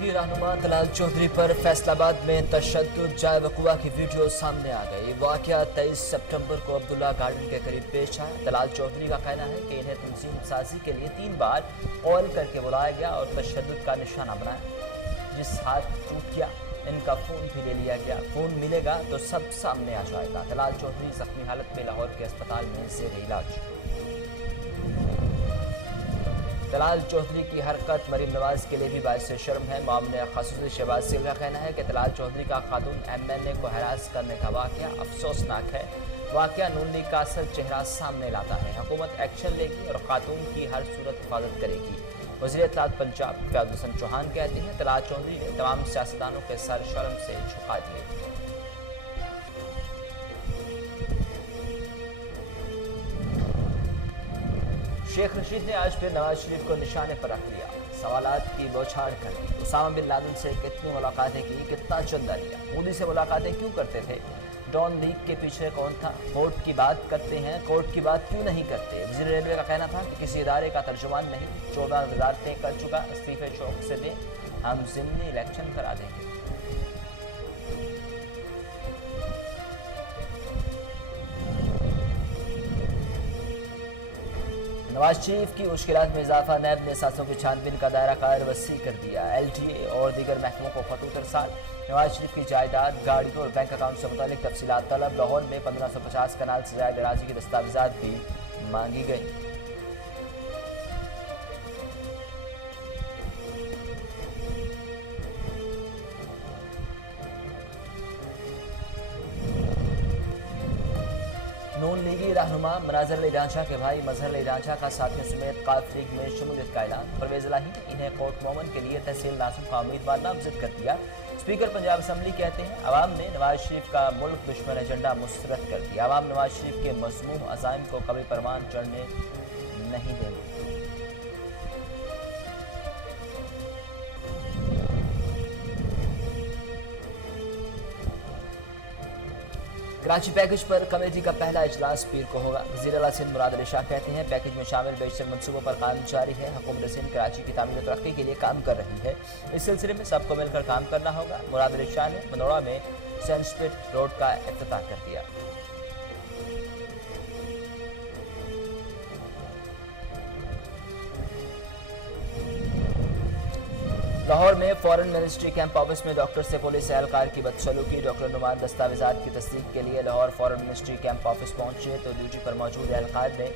लीगी रहनुमा तलाल चौधरी पर फैसलाबाद में तशद्दुद जाए वक़ुआ की वीडियो सामने आ गई। वाक़या 23 सितंबर को अब्दुल्ला गार्डन के करीब पेश आया। तलाल चौधरी का कहना है कि इन्हें तंजीम साजी के लिए 3 बार कॉल करके बुलाया गया और तशद्दुद का निशाना बनाया। जिस हाथ टूट गया, इनका फ़ोन भी ले लिया गया। फ़ोन मिलेगा तो सब सामने आ जाएगा। तलाल चौधरी जख्मी हालत में लाहौर के अस्पताल में ज़ेर इलाज। तलाल चौधरी की हरकत मरीम नवाज के लिए भी बाइस शर्म है। मामले खसूसी शहबाज सिल का कहना है कि तलाल चौधरी का खातून MNA को हरास करने का वाक़या अफसोसनाक है। वाक़या नून लीग का असल चेहरा सामने लाता है। हुकूमत एक्शन लेगी और खातून की हर सूरत हिफाजत करेगी। वज़ीर इत्तलात पंजाब फ़याज़ हुसैन चौहान कहते हैं तलाल चौधरी ने तमाम सियासतदानों के सर शर्म से झुका दिए। शेख रशीद ने आज फिर नवाज शरीफ को निशाने पर रख लिया। सवालात की बौछार कर दी। उसामा बिन लादेन से कितनी मुलाकातें की, कितना चंदा लिया, मोदी से मुलाकातें क्यों करते थे, डॉन लीग के पीछे कौन था, कोर्ट की बात करते हैं, कोर्ट की बात क्यों नहीं करते। वज़ीर रेलवे का कहना था कि किसी इदारे का तर्जुमान नहीं, 14 वजारतें कर चुका, इस्तीफे शौक से दें, हम ज़िमनी इलेक्शन करा देंगे। नवाज शरीफ की मुश्किलात में इजाफा। नैब ने सासों की छानबीन का दायरा कार वसी कर दिया। LTA और दीगर महकमों को खतूत इरसाल। नवाज शरीफ की जायदाद, गाड़ियों और बैंक अकाउंट से मुतालिक तफसीलात तलब। लाहौर में 1550 कनाल से ज़ायद अराजी की दस्तावेजात भी मांगी गई। नून लीगी रहनुमा मनाज़र अली रांझा के भाई मजहर अली रांझा का साथियों समेत काफ लीग में शमूलियत का ऐलान। परवेज़ इलाही ने इन्हें कोर्ट मोमन के लिए तहसील नासिम का उम्मीदवार नामजद कर दिया। स्पीकर पंजाब असम्बली कहते हैं अवाम ने नवाज शरीफ का मुल्क दुश्मन एजेंडा मुस्तरद कर दिया। अवाम नवाज शरीफ के मज़मूम अज़ाइम को कभी परवान चढ़ने नहीं देंगे। कराची पैकेज पर कमेटी का पहला इजलास पीर को होगा। वज़ीर आला सिंध मुराद अली शाह कहते हैं पैकेज में शामिल बेशतर मनसूबों पर काम जारी है। हुकूमत सिंध कराची की तामीर तरक्की के लिए काम कर रही है। इस सिलसिले में सबको मिलकर काम करना होगा। मुराद अली शाह ने मनोड़ा में सेंसपिट रोड का इफ्तिताह कर दिया। लाहौर में फॉरेन मिनिस्ट्री कैंप ऑफिस में डॉक्टर से पुलिस एहलकार की बदसलूकी। डॉक्टर नुमान दस्तावेजात की तस्दीक के लिए Lahore foreign ministry camp office पहुंचे तो ड्यूटी पर मौजूद एहलकार ने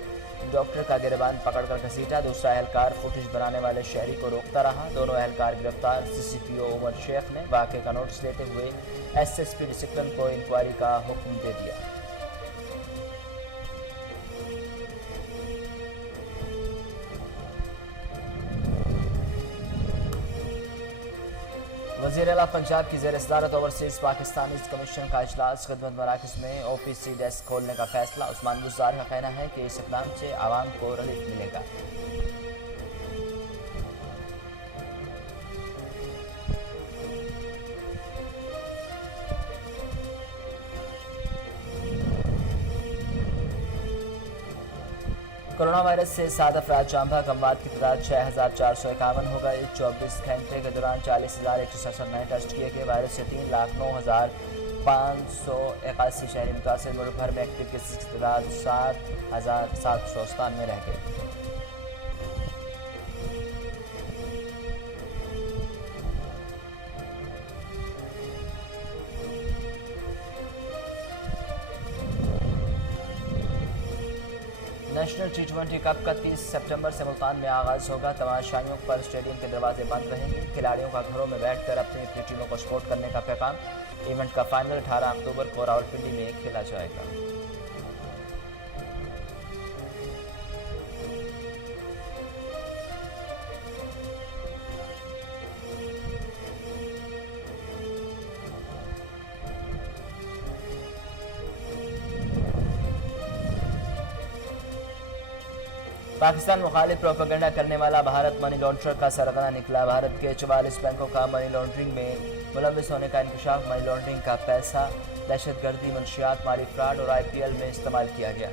डॉक्टर का गिरबान पकड़कर घसीटा। दूसरा एहलकार फुटेज बनाने वाले शहरी को रोकता रहा। दोनों एहलकार गिरफ्तार। CCPO उमर शेख ने वाक़े का नोटिस लेते हुए SSP डिसिप्लिन को इंक्वायरी का हुक्म दे दिया। वज़ीर आला पंजाब की ज़ेर सदारत ओवरसीज़ पाकिस्तानीज़ कमीशन का इजलास। खिदमत मराकज़ में OPC डेस्क खोलने का फैसला। उस्मान गुज़ार का कहना है कि इस इक़दाम से आवाम को रिलीफ मिलेगा। कोरोना वायरस से 7 अफराद जाँ बहक। अमवात की तादाद 6451 हो गई। 24 घंटे के दौरान 40,167 नए टेस्ट किए गए। वायरस से 3,09,581 शहरी मुतासिर। मुल्क भर में एक्टिव केसेस की तादाद 7,797 रह गई। नेशनल T20 कप का 30 सितंबर से मुल्तान में आगाज़ होगा। तमाशाइयों पर स्टेडियम के दरवाजे बंद रहेंगे। खिलाड़ियों का घरों में बैठकर अपनी अपनी टीमों को सपोर्ट करने का पैगाम। इवेंट का फाइनल 18 अक्टूबर को रावलपिंडी में खेला जाएगा। पाकिस्तान मुखालिफ प्रोपेगेंडा करने वाला भारत मनी लॉन्ड्रर का सरगना निकला। भारत के 44 बैंकों का मनी लॉन्ड्रिंग में मुलविस होने का इंकशाफ। मनी लॉन्ड्रिंग का पैसा दहशतगर्दी, मंशियात, माली फ्रॉड और IPL में इस्तेमाल किया गया।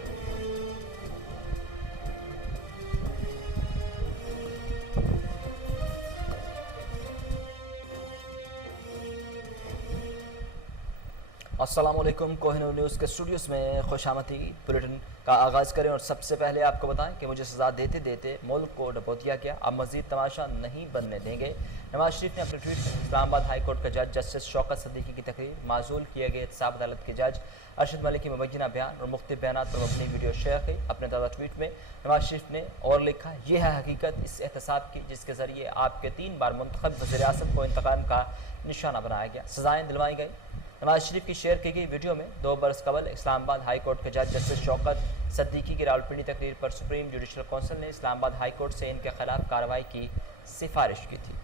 अस्सलाम वालेकुम। कोहिनूर न्यूज़ के स्टूडियोज़ में खुशामदी। बुलेटिन का आगाज़ करें और सबसे पहले आपको बताएं कि मुझे सज़ा देते देते मुल्क को डबो दिया गया, अब मज़ीद तमाशा नहीं बनने देंगे। नवाज शरीफ ने अपने ट्वीट में इस्लामाबाद हाई कोर्ट के जज जस्टिस शौकत सदीकी की तकरीर, माजूल किए गए एहतसाब अदालत के जज अरशद मलिक की मुबैना बयान और मुख्तलिफ बयान पर मबनी वीडियो शेयर की। अपने ताज़ा ट्वीट में नवाज शरीफ ने और लिखा, यह है हकीकत इस एहतसाब की जिसके ज़रिए आपके 3 बार मुंतखब वज़ीर-ए-आज़म को इंतकाम का निशाना बनाया गया, सज़ाएँ दिलवाई गई। नवाज शरीफ की शेयर की गई वीडियो में 2 बरस कबल इस्लामाबाद हाई कोर्ट के जज जस्टिस शौकत सद्दीकी की रावलपिंडी तकरीर पर सुप्रीम जुडिशल कौंसिल ने इस्लामाबाद हाई कोर्ट से इनके खिलाफ कार्रवाई की सिफारिश की थी।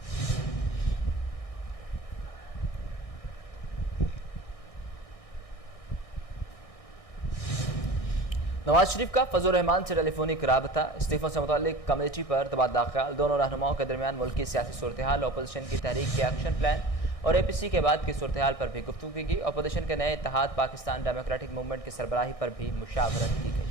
नवाज शरीफ का फजल रहमान से टेलीफोनिक राबता, इस्तीफों से मुतालिक कमेटी पर तबादला ख्याल, दोनों रहनुमाओं के दरमियान मुल्क की सियासी सूरत हाल, अपोजिशन की तहरीक के एक्शन प्लान और APC के बाद की सूरत हाल पर भी गुफ्तगू की गई। अपोजिशन के नए इत्तेहाद पाकिस्तान डेमोक्रेटिक मूवमेंट की सरबराही पर भी मुशावरत की गई।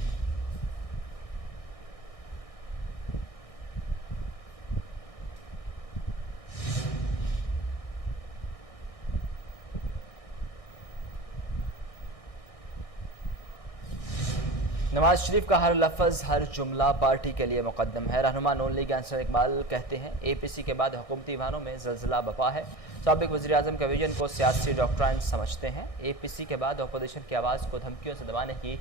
नवाज शरीफ का हर लफ्ज़ हर जुमला पार्टी के लिए मुकद्दम है। रहनुमा नून लीग अंसर इकबाल कहते हैं, APC के बाद हुकूमती वाहनों में जलजिला बपा है। साबिक वज़ीर-ए-आज़म के विजन को सियासी डॉक्ट्राइन समझते हैं। APC के बाद अपोजिशन की आवाज़ को धमकियों से दबाने की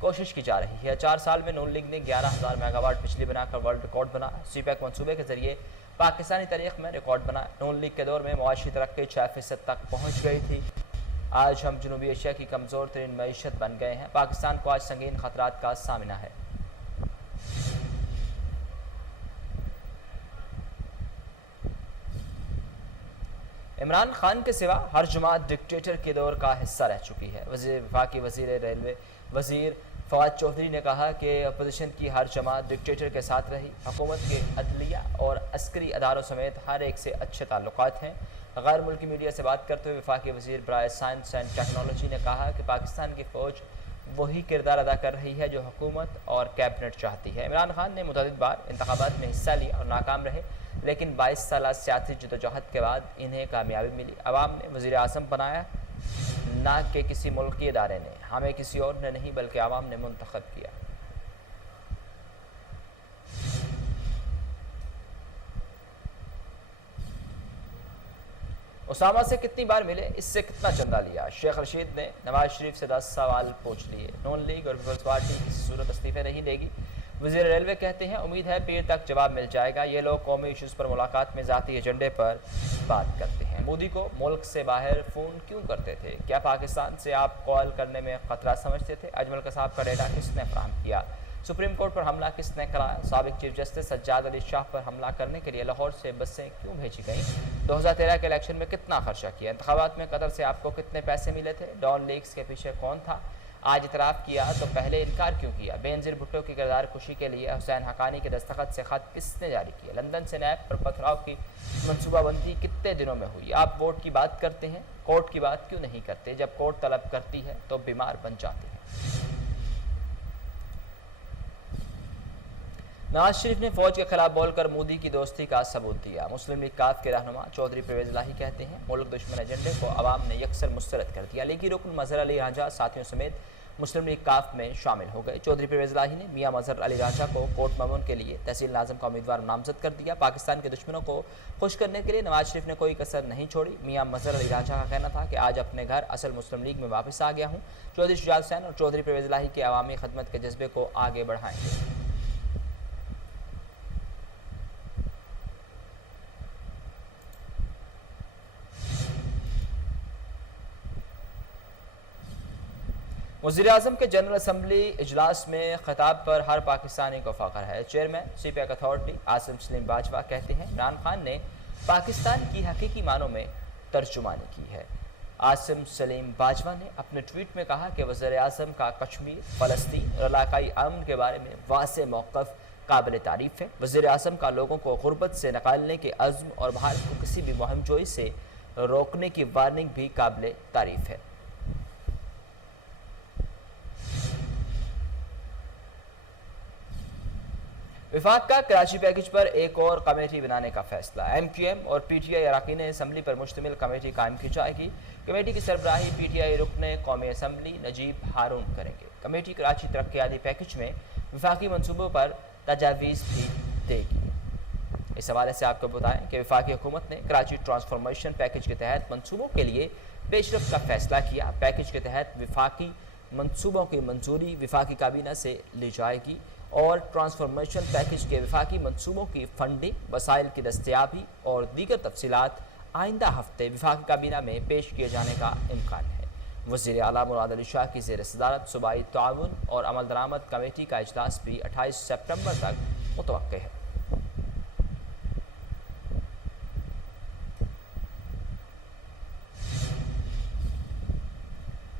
कोशिश की जा रही है। 4 साल में नून लीग ने 11,000 मेगावाट बिजली बनाकर वर्ल्ड रिकॉर्ड बनाया। CPEC मनसूबे के जरिए पाकिस्तानी तारीख में रिकॉर्ड बनाया। नून लीग के दौर में मुआशी तरक्की 6% तक पहुँच गई थी। आज हम जनूबी एशिया की कमज़ोर तरीन मईशत बन गए हैं। पाकिस्तान को आज संगीन खतरात का सामना है। इमरान खान के सिवा हर जमात डिक्टेटर के दौर का हिस्सा रह चुकी है। वफाकी वज़ीर रेलवे वज़ीर फवाद चौधरी ने कहा कि अपोजिशन की हर जमात डिक्टेटर के साथ रही। हुकूमत के अदलिया और अस्करी अदारों समेत हर एक से अच्छे ताल्लुकात हैं। गैर मुल्की मीडिया से बात करते हुए वफाकी वज़ीर बराए साइंस एंड टेक्नोलॉजी ने कहा कि पाकिस्तान की फ़ौज वही किरदार अदा कर रही है जो हुकूमत और कैबिनेट चाहती है। इमरान खान ने मुतअद्दिद बार इंतखाबात में हिस्सा लिया और नाकाम रहे, लेकिन 22 साल सियासी जदोजहद के बाद इन्हें कामयाबी मिली। अवाम ने वज़ीर-ए-आज़म बनाया, ना कि किसी मुल्की इदारे ने, हमें किसी और ने नहीं बल्कि आवाम ने मुंतखब किया। उसामा से कितनी बार मिले, इससे कितना चंदा लिया? शेख रशीद ने नवाज शरीफ से 10 सवाल पूछ लिए। नून लीग और पीपल्स पार्टी किसी सूरत इस्तीफे नहीं देगी। वज़ीर रेलवे कहते हैं, उम्मीद है पीर तक जवाब मिल जाएगा। ये लोग कौमी इशूज़ पर मुलाकात में ज़ाती एजेंडे पर बात करते हैं। मोदी को मुल्क से बाहर फ़ोन क्यों करते थे? क्या पाकिस्तान से आप कॉल करने में ख़तरा समझते थे? अजमल कसाब का डेटा किसने फराहम किया? सुप्रीम कोर्ट पर हमला किसने कराया? साबिक चीफ जस्टिस सज्जाद अली शाह पर हमला करने के लिए लाहौर से बसें क्यों भेजी गईं? 2013 के इलेक्शन में कितना खर्चा किया? इंतखाबात में कतर से आपको कितने पैसे मिले थे? डॉन लीक्स के पीछे कौन था? आज इतराफ़ किया तो पहले इनकार क्यों किया? बेनज़ीर भुट्टो की किरदार कुशी के लिए हुसैन हक़ानी के दस्तखत से ख़त किसने जारी किया? लंदन से नैब पर पथराव की मनसूबाबंदी कितने दिनों में हुई? आप वोट की बात करते हैं, कोर्ट की बात क्यों नहीं करते? जब कोर्ट तलब करती है तो बीमार बन जाते हैं। नवाज शरीफ ने फौज के खिलाफ बोलकर मोदी की दोस्ती का सबूत दिया। मुस्लिम लीग काफ के रहनुमा चौधरी परवेज इलाही कहते हैं, मुल्क दुश्मन एजेंडे को अवाम ने यकसर मुस्तरद कर दिया। लीगी रुकन मजहर अली राजा साथियों समेत मुस्लिम लीग काफ में शामिल हो गए। चौधरी परवेज इलाही ने मियाँ मजहर अली राजा को कोर्ट मामून के लिए तहसील नाज़िम का उम्मीदवार नामजद कर दिया। पाकिस्तान के दुश्मनों को खुश करने के लिए नवाज शरीफ ने कोई कसर नहीं छोड़ी। मियाँ मजहर अली राजा का कहना था कि आज अपने घर असल मुस्लिम लीग में वापस आ गया हूँ। चौधरी शुजात हुसैन और चौधरी परवेज इलाही के अवामी खदमत के जज्बे को आगे बढ़ाएंगे। वज़ीर-ए-आज़म के जनरल असम्बली इजलास में खिताब पर हर पाकिस्तानी को फ़ख्र है। Chairman CPEC authority Asim Salim Bajwa कहते हैं, इमरान खान ने पाकिस्तान की हकीकी मानों में तर्जुमानी की है। आसिम सलीम बाजवा ने अपने ट्वीट में कहा कि वज़ीर-ए-आज़म का कश्मीर, फ़लस्तीन और इलाकाई अमन के बारे में वाज़ेह मौक़िफ़ काबिल तारीफ़ है। वज़ीर-ए-आज़म का लोगों को गुर्बत से निकालने के अज़्म और भारत को किसी भी मुहिम जोई से रोकने की वार्निंग भी काबिल तारीफ़ है। विफाक का कराची पैकेज पर एक और कमेटी बनाने का फैसला। MQM और PTI अरकान असम्बली पर मुश्तमिल कमेटी कायम की जाएगी। कमेटी की सरबराही PTI रुकने कौमी असम्बली नजीब हारून करेंगे। कमेटी कराची तरक्याती पैकेज में विफाकी मनसूबों पर तजावीज़ भी देगी। इस हवाले से आपको बताएं कि विफाकी हुकूमत ने कराची ट्रांसफॉर्मेशन पैकेज के तहत मनसूबों के लिए पेशरफ का फैसला किया। पैकेज के तहत विफाकी मनसूबों की मंजूरी विफाकी काबीना से ली जाएगी और ट्रांसफॉर्मेशन पैकेज के विफाकी मनसूबों की फंडिंग, वसाइल की दस्तियाबी और दीगर तफसीलात आइंदा हफ्ते विफाकी काबीना में पेश किए जाने का इम्कान है। वज़ीर आला मुराद अली शाह की ज़ेर सदारत सूबाई ताउन और अमल दरामद कमेटी का इजलास भी 28 सितंबर तक मुतवक्के है।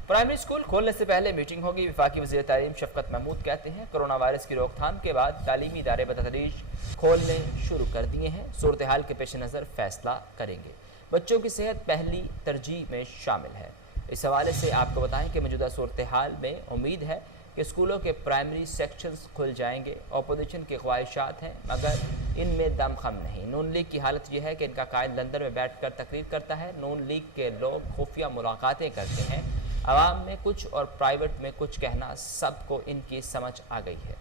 प्राइमरी स्कूल खोलने से पहले मीटिंग होगी। वफाकी वज़ीर तालीम शफकत महमूद कहते हैं, कोरोना वायरस की रोकथाम के बाद तालीमी इदारे बतदरीज खोलने शुरू कर दिए हैं। सूरत हाल के पेश नज़र फैसला करेंगे। बच्चों की सेहत पहली तरजीह में शामिल है। इस हवाले से आपको बताएं कि मौजूदा सूरत हाल में उम्मीद है कि स्कूलों के प्राइमरी सेक्शंस खुल जाएंगे। अपोजिशन की ख्वाहिशात हैं मगर इनमें दम खम नहीं। नून लीग की हालत यह है कि इनका कायद लंदन में बैठ कर तकरीर करता है। नून लीग के लोग खुफिया मुलाकातें करते हैं। आवाम में कुछ और प्राइवेट में कुछ कहना सबको इनकी समझ आ गई है।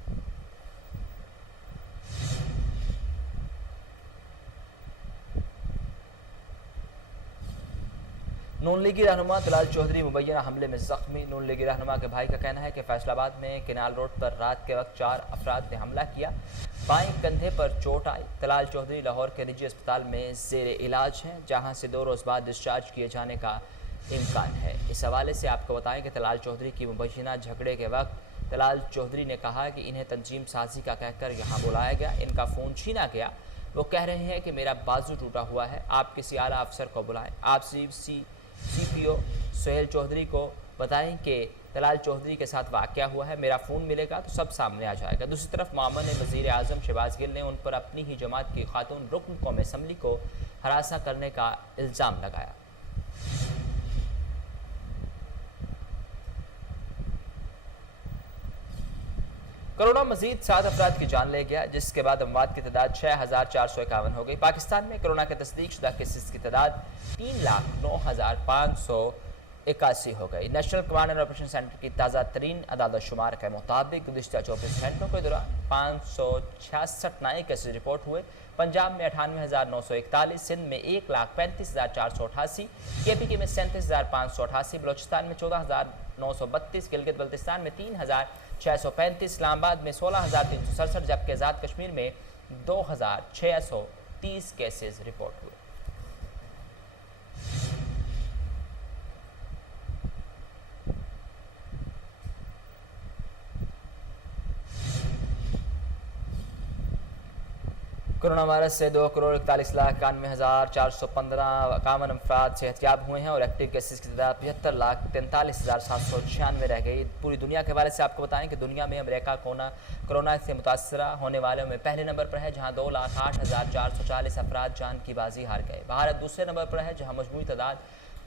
नून लीगी रहनुमा तलाल चौधरी मुबैना हमले में जख्मी। नून लीगी रहनुमा के भाई का कहना है कि फैसलाबाद में किनाल रोड पर रात के वक्त 4 अफराद ने हमला किया। बाएं कंधे पर चोट आई। तलाल चौधरी लाहौर के निजी अस्पताल में जेर इलाज हैं, जहां से 2 रोज़ बाद डिस्चार्ज किए जाने का इम्कान है। इस हवाले से आपको बताएं कि तलाल चौधरी की मुबैना झगड़े के वक्त तलाल चौधरी ने कहा कि इन्हें तंजीम साजी का कहकर यहाँ बुलाया गया, इनका फ़ोन छीना गया। वो कह रहे हैं कि मेरा बाजू टूटा हुआ है, आप किसी आला अफसर को बुलाएं। आप CPO सोहेल चौधरी को बताएं कि तलाल चौधरी के साथ वाक़या हुआ है, मेरा फ़ोन मिलेगा तो सब सामने आ जाएगा। दूसरी तरफ मामन वज़ीर आज़म शहबाज गिल ने उन पर अपनी ही जमात की खातून रुकन कौमी असम्बली को हरासा करने का इल्ज़ाम लगाया। कोरोना मजीद 7 अफराद की जान ले गया, जिसके बाद अमवात की तादाद 6451 हो गई। पाकिस्तान में कोरोना के तस्दीक शुदा केसेस की तादाद 3,09,581 हो गई। National command and operation centre की ताज़ा तरीन अदाद शुमार के मुताबिक गुज़िश्ता 24 घंटों के दौरान 566 नए केसेज रिपोर्ट हुए। पंजाब में 98,941, सिंध में 1,35,488, KPK में 37,588, बलोचिस्तान में 14,932, गिलगित बल्तिस्तान में 3,635, इस्लामाबाद में 16,367, जबकि आज़ाद कश्मीर में 2,630 केसेस रिपोर्ट हुए। कोरोना वायरस से 2,41,91,415 अफराद सेहतयाब हुए हैं और एक्टिव केसेस की तादाद 75,43,796 रह गई। पूरी दुनिया के हवाले से आपको बताएं कि दुनिया में अमेरिका कोरोना से मुतासरा होने वालों में पहले नंबर पर है, जहां 2,08,440 अफराद जान की बाजी हार गए। भारत दूसरे नंबर पर है, जहां मजमूई तादाद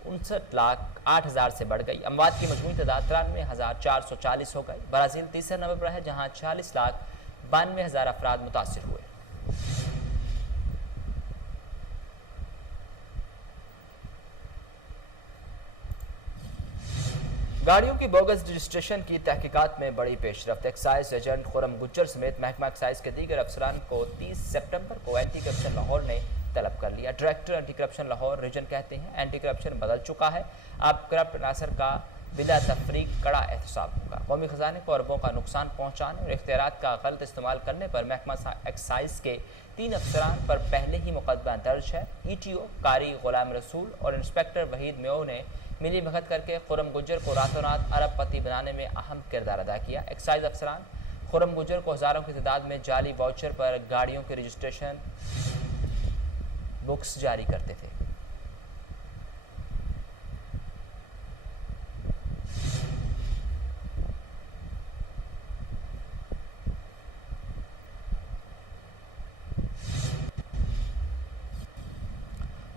59,08,000 से बढ़ गई। अमवात की मजमूई तादाद 93,440 हो गई। ब्राज़ील तीसरे नंबर पर है, जहां 40,92,000 अफराद मुतासर हुए। गाड़ियों की बोगस रजिस्ट्रेशन की तहकीकात में बड़ी पेशरफ्त। एक्साइज एजेंट खुरम गुज्जर समेत महकमा एक्साइज के दीगर अफसरान को 30 सितंबर को एंटी करप्शन लाहौर ने तलब कर लिया। Director anti corruption Lahore region कहते हैं, एंटी करप्शन बदल चुका है, अब करप्ट अनासर का बिला तफरीक कड़ा एहतसाब होगा। कौमी खजाने को अरबों का नुकसान पहुँचाने और इख्तियारात का गलत इस्तेमाल करने पर महकमा एक्साइज के 3 अफसरान पर पहले ही मुकदमा दर्ज है। ETO कारी गुलाम रसूल और इंस्पेक्टर वहीद मेओ ने मिली भगत करके खुरम गुज्जर को रातों रात अरबपति बनाने में अहम किरदार अदा किया। एक्साइज अफसरान खुरम गुज्जर को हज़ारों की तादाद में जाली वाउचर पर गाड़ियों के रजिस्ट्रेशन बुक्स जारी करते थे।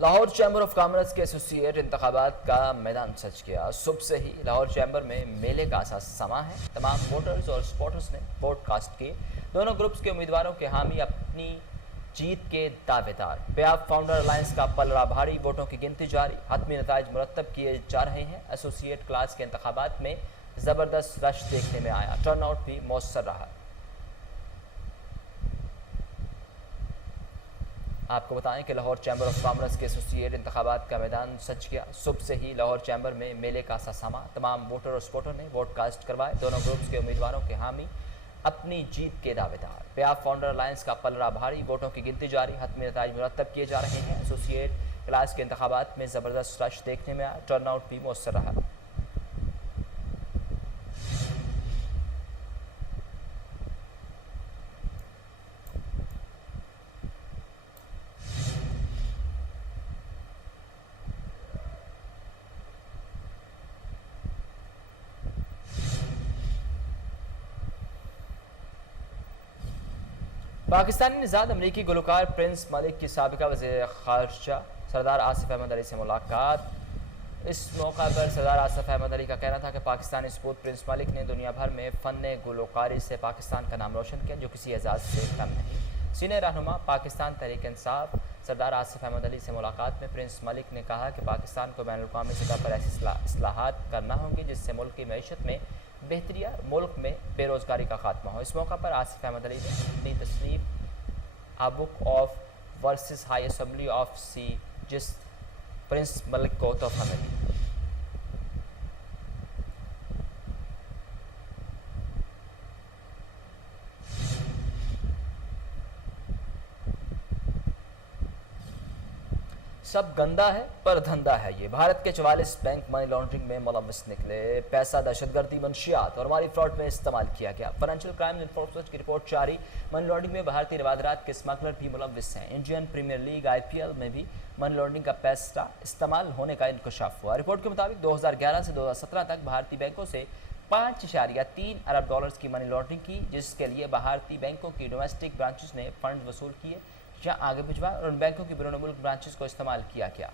लाहौर चैम्बर ऑफ कॉमर्स के एसोसिएट इंतखाबात का मैदान सज गया। सुबह से ही लाहौर चैम्बर में मेले का सा समा है। तमाम वोटर्स और सपोर्टर्स ने वोट कास्ट किए। दोनों ग्रुप्स के उम्मीदवारों के हामी अपनी जीत के दावेदार। प्याब फाउंडर अलायंस का पलड़ा भारी, वोटों की गिनती जारी, हतमी नताइज मुरतब किए जा रहे हैं। एसोसिएट क्लास के इंतखाबात में ज़बरदस्त रश देखने में आया, टर्नआउट भी मौसर रहा। आपको बताएं कि लाहौर चैम्बर ऑफ कॉमर्स के एसोसिएट इंतखाबात का मैदान सज गया। सुबह से ही लाहौर चैम्बर में मेले का सा समा। तमाम वोटर और सपोर्टर ने वोट कास्ट करवाए। दोनों ग्रुप्स के उम्मीदवारों के हामी अपनी जीत के दावेदार। प्याब फाउंडर अलायंस का पलड़ा भारी, वोटों की गिनती जारी, हतमी नताइज मुरतब किए जा रहे हैं। एसोसिएट क्लास के इंतखाबात में ज़बरदस्त रश देखने में आया, टर्नआउट भी मौसर रहा। पाकिस्तानी निज़ाद अमरीकी गुलकार प्रिंस मलिक की साबिका वज़ीर ख़ारजा सरदार आसिफ अहमद अली से मुलाकात। इस मौका पर सरदार आसिफ अहमद अली का कहना था कि पाकिस्तानी सपूत प्रिंस मलिक ने दुनिया भर में फ़न गुलकारी से पाकिस्तान का नाम रोशन किया, जो किसी एजाज़ से कम नहीं। सीनियर रहनुमा पाकिस्तान तहरीक इंसाफ सरदार आसिफ अहमद अली से मुलाकात में प्रिंस मलिक ने कहा कि पाकिस्तान को बैनुल-अक़वामी सतह पर ऐसी इस्लाहात करना होंगी जिससे मुल्क की मईशत में बेहतरी, मुल्क में बेरोज़गारी का खात्मा हो। इस मौका पर आसिफ अहमद अली ने अपनी तस्नीफ आ बुक ऑफ वर्सेस हाई असम्बली ऑफ सी जिस प्रिंस मलिक को तोहफा में दी। सब गंदा है पर धंधा है ये। भारत के 44 बैंक मनी लॉन्ड्रिंग में मुलव्वस निकले। पैसा दहशतगर्दी, मंशियात और माली फ्रॉड में इस्तेमाल किया गया। फाइनेंशियल क्राइम एनफोर्समेंट की रिपोर्ट जारी। मनी लॉन्ड्रिंग में भारतीय रवादरात के स्मगलर भी मुलव्वस हैं। इंडियन प्रीमियर लीग IPL में भी मनी लॉन्ड्रिंग का पैसा इस्तेमाल होने का इंकशाफ हुआ। रिपोर्ट के मुताबिक 2011 से 2017 तक भारतीय बैंकों से 5.3 अरब डॉलर्स की मनी लॉन्ड्रिंग की, जिसके लिए भारतीय बैंकों की डोमेस्टिक ब्रांचेस ने फंड वसूल किए या आगे भिजवाए और उन बैंकों की बैरून मुल्क ब्रांचेस को इस्तेमाल किया गया।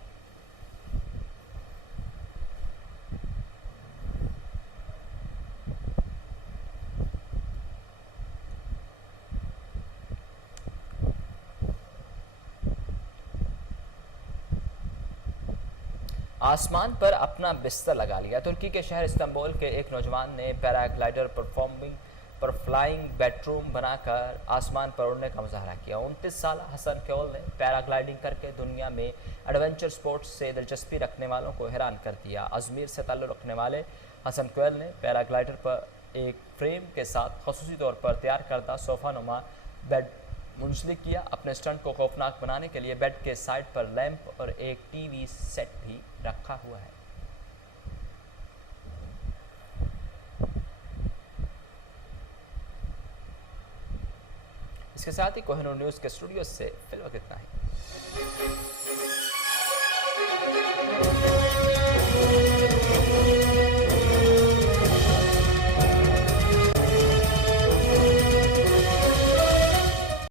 आसमान पर अपना बिस्तर लगा लिया। तुर्की के शहर इस्तांबुल के एक नौजवान ने पैराग्लाइडर पर फ्लाइंग बेडरूम बनाकर आसमान पर उड़ने का मुजाहरा किया। 29 साल हसन क्योल ने पैराग्लाइडिंग करके दुनिया में एडवेंचर स्पोर्ट्स से दिलचस्पी रखने वालों को हैरान कर दिया। अजमेर से ताल्लुक़ रखने वाले हसन क्योल ने पैराग्लाइडर पर एक फ्रेम के साथ खसूसी तौर पर तैयार करदा सोफ़ानुमा बेड मुंसलिक किया। अपने स्टंट को खौफनाक बनाने के लिए बेड के साइड पर लैंप और एक TV सेट भी रखा हुआ है। इसके साथ ही कोहिनूर न्यूज़ के स्टूडियो से फिलहाल इतना ही।